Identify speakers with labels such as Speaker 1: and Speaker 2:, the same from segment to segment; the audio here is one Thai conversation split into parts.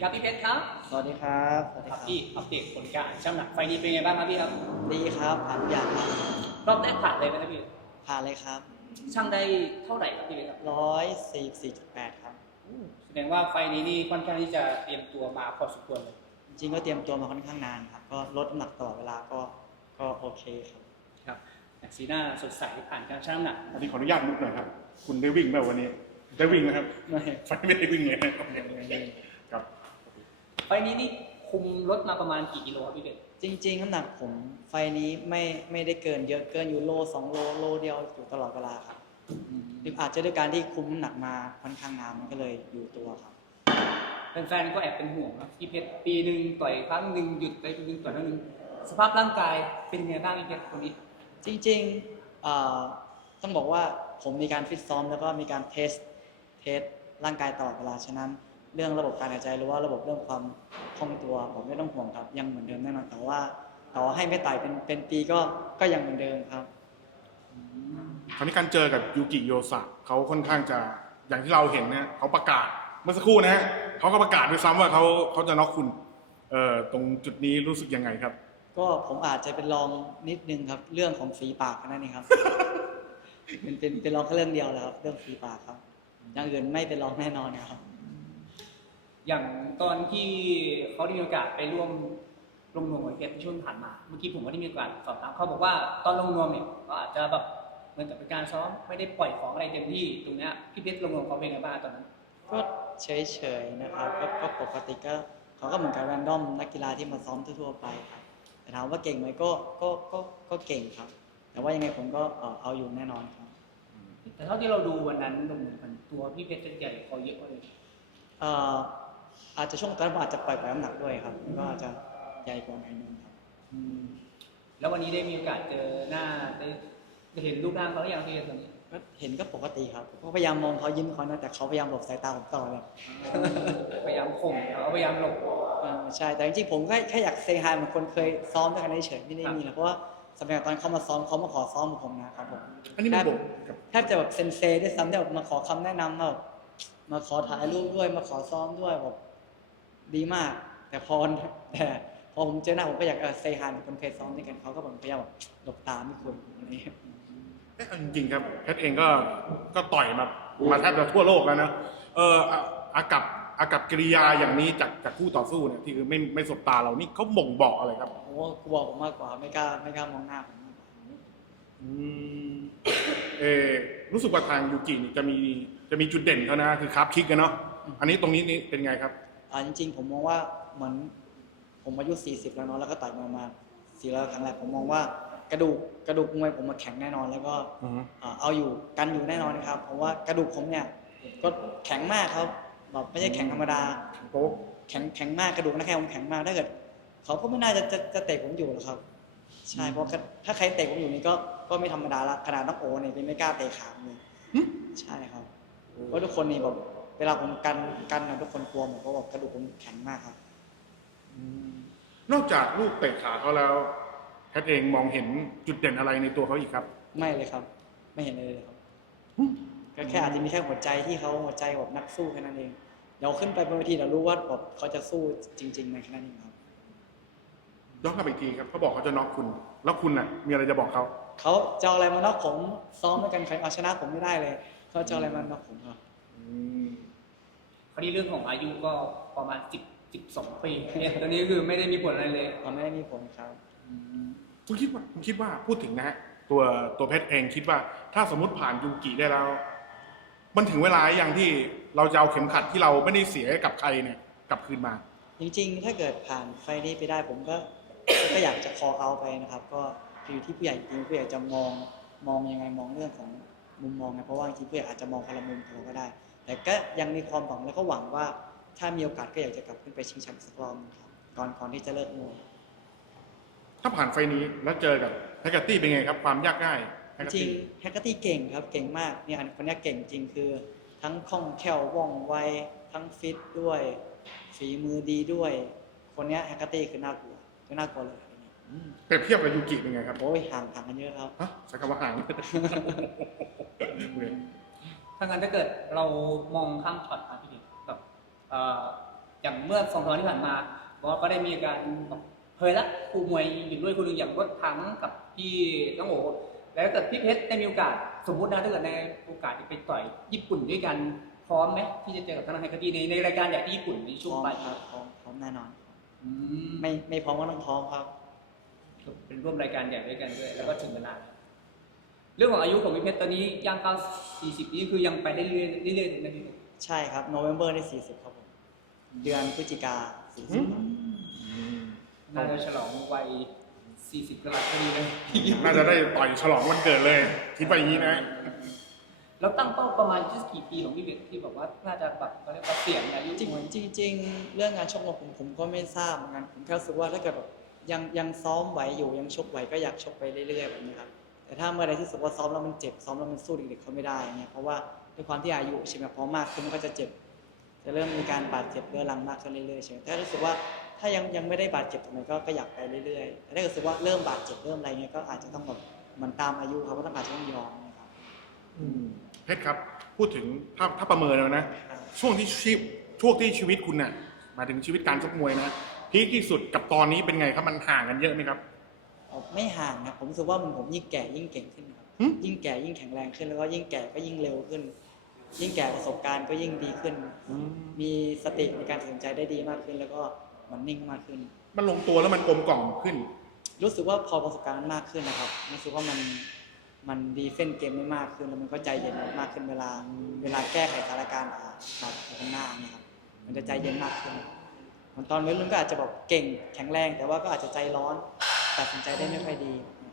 Speaker 1: ครับพี่เพชรครับ
Speaker 2: สวัสดีครับสวัสดี
Speaker 1: ครั
Speaker 2: ครับ
Speaker 1: บพี่อัปเดตผลการชั่งน้ำหนักไฟล์นี้เป็นไงบ้างครับพี่ครับ
Speaker 2: ดีครับผ่านทุกอย่างครับ
Speaker 1: รอบแรกผ่านเลยไหมครับพี่
Speaker 2: ผ่านเลยครับ
Speaker 1: ชั่งได้เท่าไหร่ครับพี่เพชรครับ
Speaker 2: 144.8ครับ
Speaker 1: แสดงว่าไฟล์นี้นี่ค่อนข้างที่จะเตรียมตัวมาพอสมควรเลย
Speaker 2: จริงๆก็เตรียมตัวมาค่อนข้างนานครับก็ลดน้ำหนักตลอดเวลาก็โอเคครับ
Speaker 1: ครับสีหน้าสดใสผ่านการชั่งน้ำหนัก
Speaker 3: อันนี้ขออนุญาตมุกหน่อยครับคุณได้วิ่งไหมวันนี้ได้วิ่งนะครับ
Speaker 2: ไม่
Speaker 3: ไฟไม่ได้วิ่งเลยครับครับ
Speaker 1: ไฟล์นี้นี่คุมลดมาประมาณกี่กิโลครับพี่เพชร
Speaker 2: จริงๆน้ำหนักผมไฟนี้ไม่ได้เกินเยอะเกินอยู่โล2โลเดียวอยู่ตลอดเวลาครับอาจจะด้วยการที่คุมน้ำหนักมาค่อนข้างนานมันก็เลยอยู่ตัวครับ
Speaker 1: แฟนๆก็แอบเป็นห่วงนะพี่เพชรปีหนึ่งต่อยครั้งหนึ่งหยุดไปปีหนึ่งต่อยครั้งหนึ่งสภาพร่างกายเป็นไงบ้างพี่เพชรคนนี้
Speaker 2: จริงต้องบอกว่าผมมีการฟิตซ้อมแล้วก็มีการเทสร่างกายตลอดเวลาฉะนั้นเรื่องระบบการหายใจหรือว่าระบบเรื่องความคล่องตัวผมไม่ต้องห่วงครับยังเหมือนเดิมแน่นอนแต่ว่าต่อให้ไม่ไต่เป็นปีก็ยังเหมือนเดิมครับ
Speaker 3: คราวนี้การเจอกับยูกิโยสะเขาค่อนข้างจะอย่างที่เราเห็นนะเขาประกาศเมื่อสักครู่นะฮะเขาก็ประกาศด้วยซ้ำว่าเขาจะน็อกคุณตรงจุดนี้รู้สึกยังไงครับ
Speaker 2: ก็ผมอาจจะเป็นรองนิดนึงครับเรื่องของฝีปากนั่นเองครับเป็นรองแค่เรื่องเดียวแหละครับเรื่องฝีปากครับอย่างอื่นไม่เป็นรองแน่นอนครับ
Speaker 1: อย่างตอนที่เขาได้มีโอกาสไปร่วมลงนวมกับเพชรช่วงผ่านมาเมื่อกี้ผมก็ได้มีโอกาสสอบถามเขาบอกว่าตอนลงนวมเนี่ยก็อาจจะแบบเหมือนกับเป็นการซ้อมไม่ได้ปล่อยของอะไรเต็มที่ตรงเนี้ยพี่เพชรลงนวมเขาเป็นไงบ้างตอนนั้น
Speaker 2: ก็เฉยๆนะครับก็ปกติก็เขาก็เหมือนกับแรนดอมนักกีฬาที่มาซ้อมทั่วๆไปครับแต่ถามว่าเก่งไหมก็เก่งครับแต่ว่ายังไงผมก็เอาอยู่แน่นอนครับ
Speaker 1: แต่เท่าที่เราดูวันนั้นลงนวมกันตัวพี่เพชรจะใหญ่กว่าเยอะกว่าเลย
Speaker 2: อาจจะช่วงตอนนั้นผมอาจจะปล่อยน้ำหนักด้วยครับก็อาจจะใหญ่กว่าหน่อยนึงครับ
Speaker 1: แล้ววันนี้ได้มีโอกาสเจอหน้าได้เห็นรูปร่างเขาหรือยังพี่เพชรตอนนี้
Speaker 2: ก็เห็นก็ปกติครับก็พยายามมองเขายิ้มเขานะแต่เขาพยายามหลบสายตาผมตลอดเลย
Speaker 1: พยายามข่มเขาพยายามหลบ
Speaker 2: ใช่แต่จริงๆผมแค่อยากเซฮายเหมือนคนเคยซ้อมด้วยกันเฉยๆไม่ได้มีนะเพราะว่าสมัยตอนเขามาซ้อมเขามาขอซ้อมกับผมนะครับผม
Speaker 3: อันนี้มันบอกกับ
Speaker 2: แทบจะแบบเซนเซด้วยซ้ำที่แบบมาขอคำแนะนำแบบมาขอถ่ายรูปด้วยมาขอซ้อมด้วยแบบดีมากแต่พอผมเจอหน้าผมก็อยากเซฮายเหมือนคนเคยซ้อมด้วยกันเขาก็แบบพยายามแบบหลบตาไม่ควรอะไรอย่างเงี้ย
Speaker 3: จริงๆครับเพชรเองก็ต่อยมาแทบจะทั่วโลกแล้วนะอากับกิริยาอย่างนี้จากคู่ต่อสู้เนี่ยที่คือไม่สบตาเรานี่เขาบ่งบอกอะไรครับ
Speaker 2: ผมว่ากลัวผมมากกว่าไม่กล้ามองหน้าผม
Speaker 3: อืมรู้สึกว่าทางยูกินี่จะมีจุดเด่นเขานะคือคาร์ฟคิกกันเนาะอันนี้ตรงนี้นี่เป็นไงครับ
Speaker 2: จริงๆผมมองว่าเหมือนผมอายุ40แล้วเนาะแล้วก็ต่อยมา400ครั้งแรกผมมองว่ากระดูกมวยผมมาแข็งแน่นอนแล้วก็เอาอยู่กันอยู่แน่นอนครับเพราะว่ากระดูกผมเนี่ยก็แข็งมากครับแบบไม่ใช่แข็งธรรมดาแข็งมากกระดูกหน้าแข้งผมแข็งมากถ้าเกิดเขาก็ไม่น่าจะเตะผมอยู่หรอกครับใช่เพราะถ้าใครเตะผมอยู่นี่ก็ไม่ธรรมดาละขนาดน้องโอเนี่ยเป็นไม่กล้าเตะขาเลยใช่ครับเพราะทุกคนนี่แบบเวลาผมกันนะทุกคนกลัวผมเพราะแบบกระดูกผมแข็งมากครับ
Speaker 3: นอกจากลูกเตะขาเขาแล้วแพทย์เองมองเห็นจุดเด่นอะไรในตัวเขาอีกครับ
Speaker 2: ไม่เลยครับไม่เห็นเลยครับก็แค่อาจจะมีแค่หัวใจที่เขาหัวใจแบบนักสู้แค่นั้นเองเราขึ้นไปบนเวทีเรารู้ว่าแบบเขาจะสู้จริงๆในแค่นั้นเองครับ
Speaker 3: ย้อนกลับอีกทีครับเขาบอกเขาจะน็อกคุณแล้วคุณน่ะมีอะไรจะบอกเขา
Speaker 2: จะเอาอะไรมาน็อกผมซ้อมด้วยกันใครเอาชนะผมไม่ได้เลยเขาจะเอาอะไรมาน็อกผมครับ
Speaker 1: คราวนี้เรื่องของอายุก็ประมาณ12 ปีตอนนี้คือไม่ได้มีผลอะไรเลย
Speaker 2: ไม่ได้มีผลครับ
Speaker 3: คุณคิดว่าพูดถึงนะฮะตัวเพชรเองคิดว่าถ้าสมมติผ่านยูกิได้แล้วมันถึงเวลาอย่างที่เราจะเอาเข็มขัดที่เราไม่ได้เสียกับใครเนี่ยกลับคืนมา
Speaker 2: จริงๆถ้าเกิดผ่านไฟนี้ไปได้ผมก็อยากจะคอเอาไปนะครับก็อยู่ที่ผู้ใหญ่จริงผู้ใหญ่จะมองยังไงมองเรื่องของมุมมองนะเพราะว่าจริงผู้ใหญ่อาจจะมองคนละมุมเขาก็ได้แต่ก็ยังมีความหวังแล้วก็หวังว่าถ้ามีโอกาสก็อยากจะกลับขึ้นไปชิงแชมป์สักรอบครับก่อนที่จะเลิกมวย
Speaker 3: ถ้าผ่านไฟนี้แล้วเจอกับแฮกเกอร์ตี้เป็นไงครับความยากง่าย
Speaker 2: จริงแฮกเกอร์ตี้เก่งครับเก่งมากเนี่ยคนนี้เก่งจริงคือทั้งคล่องแคล่วว่องไวทั้งฟิตด้วยฝีมือดีด้วยคนนี้แฮกเกอร์ตี้คือน่ากลัวเลย
Speaker 3: เปรียบเทียบกับยูกิเป็นไงครับ
Speaker 2: โอ้ยห่างกันเยอะครับ
Speaker 3: ใช้คำว่าห่าง
Speaker 1: ถ้างั้นถ้าเกิดเรามองข้ามช็อตมาพี่ดิแบบอย่างเมื่อ2 วันที่ผ่านมาบอสก็ได้มีการเผยละคู่มวยอยู่ด้วยคนหนึ่งอย่างรถถังกับพี่น้องโอแล้วถ้าเกิดพี่เพชรได้มีโอกาสสมมุตินะถ้าเกิดในโอกาสที่ไปต่อยญี่ปุ่นด้วยกันพร้อมไหมที่จะเจอกับทางไฮคากิในรายการใหญ่ที่ญี่ปุ่นใน
Speaker 2: พ
Speaker 1: ช่วง
Speaker 2: ร้อม
Speaker 1: ปลาย
Speaker 2: ครับพร้อมแน่นอน
Speaker 1: อืม
Speaker 2: ไม่พร้อมก็ต้องพร้อมครับ
Speaker 1: เป็นร่วมรายการใหญ่ด้วยกันด้วยแล้วก็ถึงเวลาแล้วเรื่องของอายุของพี่เพชรตอนนี้ย่างเข้า40นี่คือยังไปได้เรื่อยๆเรื่อยๆถึงนาที
Speaker 2: ใช่ครับโนเวมเบอร์ได้40ครับผมเดือนพฤศจิกา40ครับ
Speaker 1: น่าจะฉลองวัย40กรัตพอดีเลย
Speaker 3: น่าจะได้ต่อยฉลองวันเกิดเลยคิดไปอย่างนี้นะ
Speaker 1: แล้วตั้งเป้าประมาณกี่ปีของพี่เพชรที่บอกว่าน่าจะแบบเขาเรียกว่าเปลี่ยนอายุ
Speaker 2: จริงๆเรื่องงานชกของผมก็ไม่ทราบเหมือนกันผมแค่รู้สึกว่าถ้าเกิดแบบยังซ้อมไหวอยู่ยังชกไหวก็อยากชกไปเรื่อยๆแบบนี้ครับแต่ถ้าเมื่อใดที่รู้สึกว่าซ้อมแล้วมันเจ็บซ้อมแล้วมันสู้เด็กๆเขาไม่ได้เนี่ยเพราะว่าด้วยความที่อายุใช่ไหมพอมากขึ้นมันก็จะเจ็บจะเริ่มมีการบาดเจ็บเรื้อรังมากขึ้นเรื่อยๆใช่ไหมแต่ถ้ารู้สึกว่าถ้ายังไม่ได้บาดเจ็บตรงไหนก็อยากไปเรื่อยๆแต่ถ้ารู้สึกว่าเริ่มบาดเจ็บเริ่มอะไรเงี้ยก็อาจจะต้องแบบเหมือนตามอายุครับว่าต้องอาจจะต้องยอมนะครับ
Speaker 3: เพชรครับพูดถึงถ้าประเมินแล้วนะช่วงที่ชีวิตคุณน่ะหมายถึงชีวิตการชกมวยนะพีคที่สุดกับตอนนี้เป็นไงครับมันห่างกันเยอะไหมครับ
Speaker 2: ไม่ห่างนะผมรู้สึกว่าผมยิ่งแก่ยิ่งเก่งขึ้นครับ
Speaker 3: หึ
Speaker 2: ยิ่งแก่ยิ่งแข็งแรงขึ้นแล้วก็ยิ่งแก่ก็ยิ่งเร็วขึ้น ยิ่งแก่ประสบการณ์ก็ยิ่งดีขึ้น มีสติในการตัดสินใจได้ดีมากขึ้น แล้วก็มันนิ่งมากขึ้น
Speaker 3: มันลงตัวแล้วมันกลมกล่อมขึ้น
Speaker 2: รู้สึกว่าพอประสบการณ์มันมากขึ้นนะครับรู้สึกว่ามันดีเฟนเกมได้มากขึ้นแล้วมันก็ใจเย็นมากขึ้นเวลาแก้ไขสถานการณ์ครับข้างหน้านะครับมันจะใจเย็นมากขึ้นมันตอนวัยรุ่นก็อาจจะแบบเก่งแข็งแรง แต่ว่าก็อาจจะใจร้อนตัดสินใจได้ไม่ค่อยดี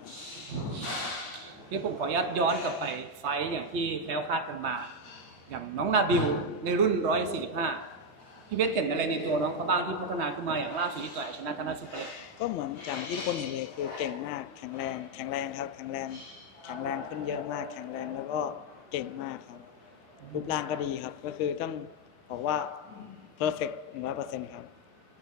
Speaker 1: พี่ผมขออนุญาตย้อนกลับไปไฟท์อย่างที่แคล้วคลาดกันมา อย่างน้องนาบิวในรุ่น 145พี่เพชรเห็นอะไรในตัวน้องเขาบ้างที่พัฒนาขึ้นมาอย่างล่าสุดที่ต่อยชนะธนสุเปร
Speaker 2: ก็เหมือนอย่างที่ทุกคนเห็นเลยคือเก่งมากแข็งแรงครับแข็งแรงขึ้นเยอะมากแข็งแรงแล้วก็เก่งมากครับรูปร่างก็ดีครับ ก็คือต้องบอกว่า perfect 100%ครับ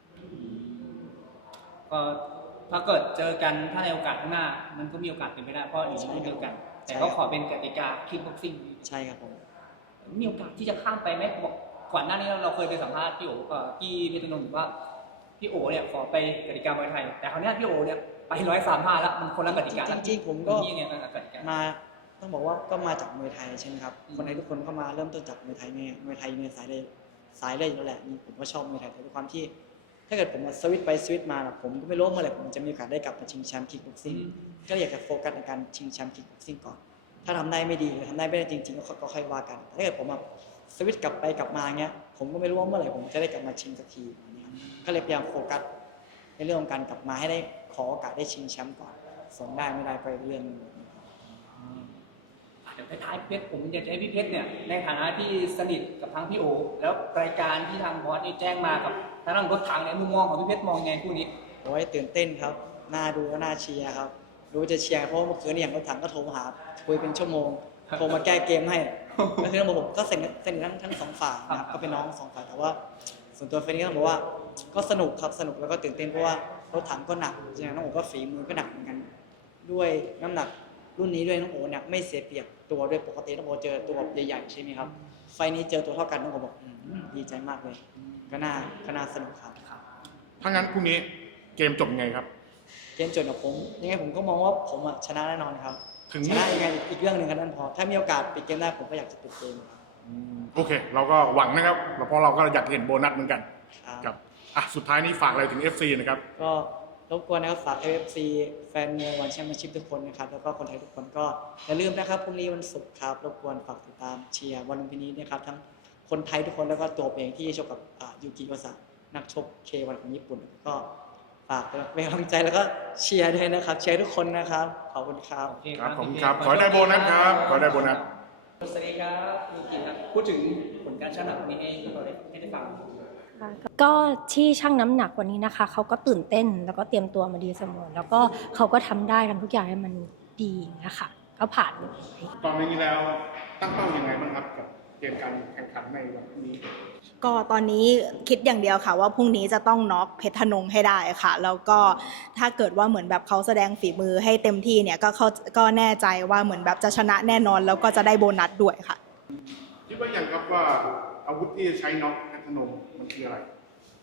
Speaker 1: ก็ถ้าเกิดเจอกันถ้าในโอกาสข้างหน้า มันก็มีโอกาสเป็นไปได้เพราะอยู่ในรุ่นเดียวกัน แต่ก็ขอเป็นกติกาคิกบ็อกซิ่ง
Speaker 2: ใช่ครับผม
Speaker 1: มีโอกาสที่จะข้ามไปไหมบอกก่อนหน้านี้เราเคยไปสัมภาษณ์พี่โอพี่เพชรนนท์ว่าพี่โอเนี่ยขอไปกติกามวยไทย แต่คราวนี้พี่โอเนี่ยไป135แล้วมันคนละกติกาแล้ว
Speaker 2: จริงๆผมก็
Speaker 1: นี่เนี่ยมันกติกา
Speaker 2: มาต้องบอกว่าก็มาจากมวยไทยใช่ไหมครับคนไทยทุกคนก็มาเริ่มต้นจากมวยไทยเนี่ยมวยไทยเนี่ยสายเลยอยู่แล้วแหละนี่ผมก็ชอบมวยไทยแต่ด้วยความที่ ถ้าเกิดผมมาสวิตช์ไปสวิตช์มาล่ะผมก็ไม่รู้ว่าเมื่อไหร่ผมจะมีโอกาสได้กลับมาชิงแชมป์คิกบ็อกซิ่งก็เลยอยากจะโฟกัสในการชิงแชมป์คิกบ็อกซิ่งก่อนถ้าทำได้ไม่ดีหรือทำได้ไม่ได้จริงๆก็ค่อยว่ากันถ้าเกิดผมแบบสวิตช์กลับไปกลับมาเงี้ยผมก็ไม่รู้ว่าเมื่อไหร่ผมจะได้กลับมาชิงสักทีนะครับก็เลยพยายามโฟกัสในเรื่องของการกลับมาให้ได้ขอโอกาสได้ชิงแชมป์ก่อนส่งได้ไม่ได้ไปเรื่องนึง
Speaker 1: เดี๋ยวท้ายๆเพชรผมอยากจะให้พี่เพชรเนี่ยในฐานะที่สนิทกับทางพี่โอแล้วรายการที่ทางบอสนี่แจ้งมากับทางรถถังในยมุมมองของพี่เพชรมองยังไงคู่นี้
Speaker 2: โอ้ยตื่นเต้นครับน่าดูก็น่าเชียร์ครับรู้จะเชียร์เพราะเมื่อคืนนี่อย่างรถถังก็โทรมาหาคุยเป็นชั่วโมงโทรมาแก้เกมให้ก็คือผมก็สนิททั้งสองฝ่ายนะครับก็เป็นน้องสองฝ่ายแต่ว่าส่วนตัวเฟรนนี่ก็บอกว่าก็สนุกครับสนุกแล้วก็ตื่นเต้นเพราะว่ารถถังก็หนักจริงๆน้องโอก็ฝีมือก็หนักเหมือนกัน ด้วยน้ำหนักรุ่นนี้ด้วยน้องโอเนี่ยไม่เสียเปรียบตัวด้วยปกติน้องโอเจอตัวแบบใหญ่ๆใช่ไหมครับไฟล์นี้เจอตัวเท่ากันน้องโอบอกดีใจมากเลยก็น่าสนุกครับ
Speaker 3: ถ้างั้นพรุ่งนี้เกมจบยังไงครับ
Speaker 2: เกมจบกับผมยังไงผมก็มองว่าผมชนะแน่นอนครับ
Speaker 3: ถึง
Speaker 2: ชนะยังไงอีกเรื่องหนึ่งกันนั่นพอถ้ามีโอกาสปิดเกมได้ผมก็อยากจะปิดเกมครับ
Speaker 3: โอเค เราก็หวังนะครับเพราะเราก็อยากเห็นโบนัสเหมือนกัน
Speaker 2: ครับ
Speaker 3: ครับอ่ะสุดท้ายนี้ฝากอะไรถึง FC นะครับ
Speaker 2: ก็รบกวนนะครับฝาก AFC แฟนมวยวันแชมเปี้ยนชิพทุกคนนะครับแล้วก็คนไทยทุกคนก็อย่าลืมนะครับพรุ่งนี้วันศุกร์ครับรบกวนฝากติดตามเชียร์วันลุมพินีนะครับทั้งคนไทยทุกคนแล้วก็ตัวผมเองที่ชกกับยูกิโอซะนักชกเควันของญี่ปุ่นก็ฝากเป็นกำลังใจแล้วก็เชียร์ด้วยนะครับเชียร์ทุกคนนะครับขอบคุณครับ
Speaker 1: โอเค
Speaker 3: ครับขอบคุณครับขอให้ได้โบนัสครับขอให้ได้โบนัส
Speaker 1: สวัสดีครับยูกิครับพูดถึงผลการชั่งน้ำหนักวันนี้ให้เราได้ฟัง
Speaker 4: ก็ที่ชั่งน้ำหนักวันนี้นะคะเขาก็ตื่นเต้นแล้วก็เตรียมตัวมาดีเสมอแล้วก็เขาก็ทำได้ทำทุกอย่างให้มันดีนะคะก็ผ่านเลย
Speaker 3: ตอนนี้แล้วตั้งเป้ายังไงบ้างครับกับเกมการแข่งขันในวันนี้
Speaker 5: ก็ตอนนี้คิดอย่างเดียวค่ะว่าพรุ่งนี้จะต้องน็อกเพชรธนงให้ได้ค่ะ แล้วก็ถ้าเกิดว่าเหมือนแบบเขาแสดงฝีมือให้เต็มที่เนี่ยก็แน่ใจว่าเหมือนแบบจะชนะแน่นอน แล้วก็จะได้โบนัสด้วยค่ะ
Speaker 3: คิดว่าอย่างครับว่าอาวุธที่จะใช้น็อกเพชรพนมมันคืออะไร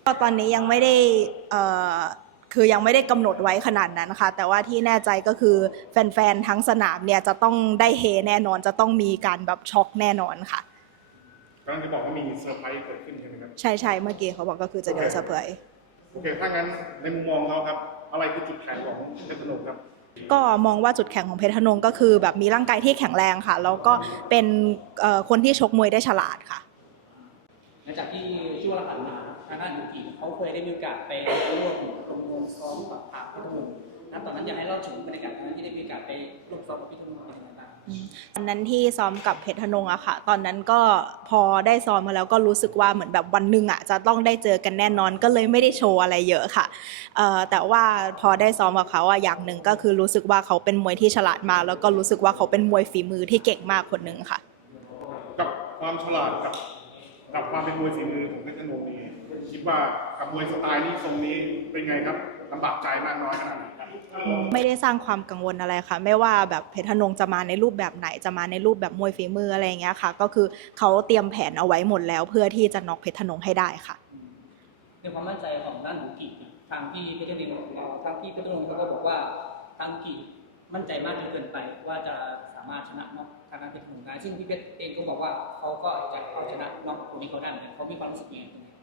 Speaker 5: ก็ตอนนี้ยังไม่ได้คือยังไม่ได้กำหนดไว้ขนาดนั้นค่ะแต่ว่าที่แน่ใจก็คือแฟนๆทั้งสนามเนี่ยจะต้องได้เฮแน่นอนจะต้องมีการแบบช็อกแน่นอนค่ะ
Speaker 3: กำลังจะบอกว่ามีเซอร์ไพรส์เกิดขึ้นใช่ไหมครับ
Speaker 5: ใช่เมื่อกี้เขาบอกก็คือจะเดินเซอร์ไพรส์
Speaker 3: โอเคถ้างั้นในมุมมองเขาครับอะไรคือจุดแข็งของเพชรพนมครับ
Speaker 5: ก็มองว่าจุดแข็งของเพชรธนงก็คือแบบมีร่างกายที่แข็งแรงค่ะแล้วก็เป็นคนที่ชกมวยได้ฉลาดค่ะ
Speaker 1: หลังจากที่ช่วงหลังมาทางด้านยูกิเขาเคยได้มีโอกาสไปร่วมลงนวมซ้อมกับทางพิทมุนนั้นตอนนั้นอยากให้เล่าถึงบรรยากาศตอนนั้นที่ได้มีโอกาสไปร่วมซ้อมกับพิทมุนเป็นยังไงบ้าง
Speaker 5: ตอนนั้นที่ซ้อมกับเพชรธนงอะค่ะตอนนั้นก็พอได้ซ้อมมาแล้วก็รู้สึกว่าเหมือนแบบวันหนึ่งอะจะต้องได้เจอกันแน่นอนก็เลยไม่ได้โชว์อะไรเยอะค่ะแต่ว่าพอได้ซ้อมกับเขาอะอย่างหนึ่งก็คือรู้สึกว่าเขาเป็นมวยที่ฉลาดมากแล้วก็รู้สึกว่าเขาเป็นมวยฝีมือที่เก่งมากคนหนึ่งค่ะ
Speaker 3: กับความฉลาดกับความเป็นมวยฝีมือของเพชรพนมนี่คิดว่ากับมวยสไตล์นี้ทรงนี้เป็นไงครับลำบากใจมากน้อยขนาดไหนครับ
Speaker 5: ไม่ได้สร้างความกังวลอะไรค่ะไม่ว่าแบบเพชรธนงจะมาในรูปแบบไหนจะมาในรูปแบบมวยฝีมืออะไรอย่างเงี้ยค่ะก็คือเขาเตรียมแผนเอาไว้หมดแล้วเพื่อที่จะน็อกเพชรธนงให้ได้ค่ะ
Speaker 1: ในความมั่นใจของด้านยูกิทางที่เพชรนิงทางที่เพชรนิงเขาก็บอกว่าทางยูกิมั่นใจมากจนเกินไปว่าจะสามารถชนะน็อกทางด้านเพชรนิงได้ซึ่งพี่เพชรเองก็บอกว่าเขาก็จะเอาชนะน็อกคนนี้เขาได้เหมือนกันเขามีความรู้สึกยังไงตรงนี้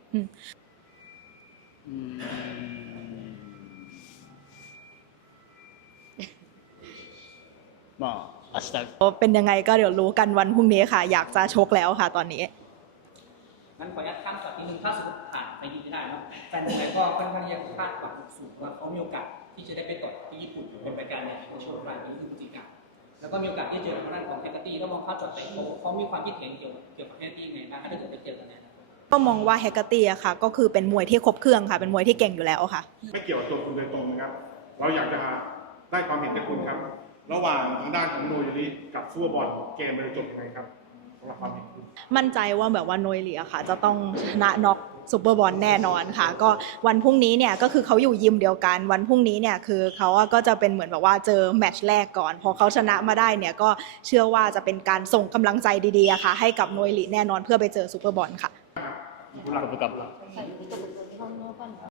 Speaker 2: まあ明日
Speaker 5: เป็นยังไงก็เดี๋ยวรู้กันวันพรุ่งนี้ค่ะ อยากจะชกแล้วค่ะตอนนี้
Speaker 1: งั้นขออนุญาตข้ามช็อตนิดนึงถ้าสมมติผ่านไปดีไม่ได้เนาะแฟนมวยก็ค่อนข้างที่จะคาดหวังสูงว่าเขามีโอกาสที่จะได้ไปต่อยที่ญี่ปุ่นเป็นรายการใหญ่ในช่วงกลางนี้คือพฤศจิกายนแล้วก็มีโอกาสที่จะเจอทางด้านของแฮกเกอร์ตี้ก็มองข้ามช็อตไปเขามีความคิดเห็นเกี่ยวกับแฮกเกอร์ตี้ไงบ้างถ้าเกิดไปเจอกันเนี่ย
Speaker 5: ก็มองว่าแฮกเกอร์ตี้อะค่ะก็คือเป็นมวยที่ครบเครื่องค่ะเป็นมวยที่เก่งอยู่แล้วค่ะ
Speaker 3: ไม่เกี่ยวกับตัวคุณโดยตรงนะครับ เราอยากจะได้ความเห็นจากคุณครับ ระหว่างทางด้านของโนยริกับซัวบอลเกมมันจะจบยังไงครับสำหรับความเห็นคุณ
Speaker 5: มั่นใจว่าแบบว่าโนยเหลียค่ะ จะต้องชนะน็อกซูเปอร์บอลแน่นอนค่ะ ก็วันพรุ่งนี้เนี่ยก็คือเขาอยู่ยิมเดียวกันวันพรุ่งนี้เนี่ยคือเขาอะก็จะเป็นเหมือนแบบว่าเจอแมตช์แรกก่อนพอเขาชนะมาได้เนี่ยก็เชื่อว่าจะเป็นการส่งกำลังใจดีๆอะค่ะให้กับโนยเหลีแน่นอนเพื่อไปเจอซูเปอร์บอลค่ะ
Speaker 2: บุกกับ